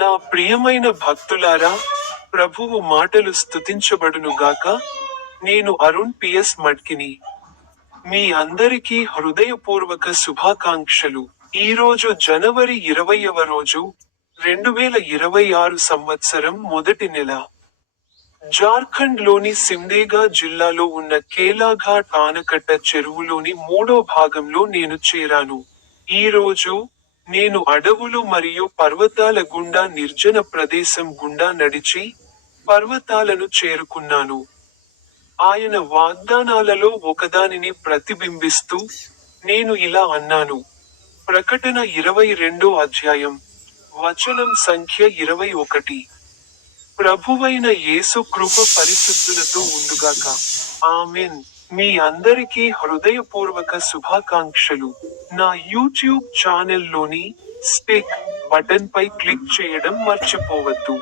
నా ప్రియమైన భక్తులారా, ప్రభువు మాటలు స్తుతించబడునుగాక. నేను అరుణ్ పిఎస్ మడ్కిని. మీ అందరికీ హృదయపూర్వక శుభాకాంక్షలు. ఈరోజు జనవరి 20వ రోజు, 2026 సంవత్సరం మొదటి నెల. జార్ఖండ్ లోని సిమ్దేగా జిల్లాలో ఉన్న కేలాఘాట్ ఆనకట్ట చెరువులోని 3వ భాగంలో నేను చేరాను. ఈ రోజు, నేను అడవులు మరియు పర్వతాల గుండా నిర్జన ప్రదేశం గుండా నడిచి, పర్వతాలను చేరుకున్నాను. ఆయన వాగ్దానాలలో ఒకదానిని ప్రతిబింబిస్తూ, నేను ఇలా అన్నాను. ప్రకటన 22వ అధ్యాయం, వచనం సంఖ్య 21. ప్రభువైన యేసు కృప పరిశుద్ధులతో ఉండుగాక. ఆమెన్. మీ అందరికీ హృదయపూర్వక శుభాకాంక్షలు. నా యూట్యూబ్ ఛానెల్ లోని స్టిక్ బటన్ పై క్లిక్ చేయడం మర్చిపోవద్దు.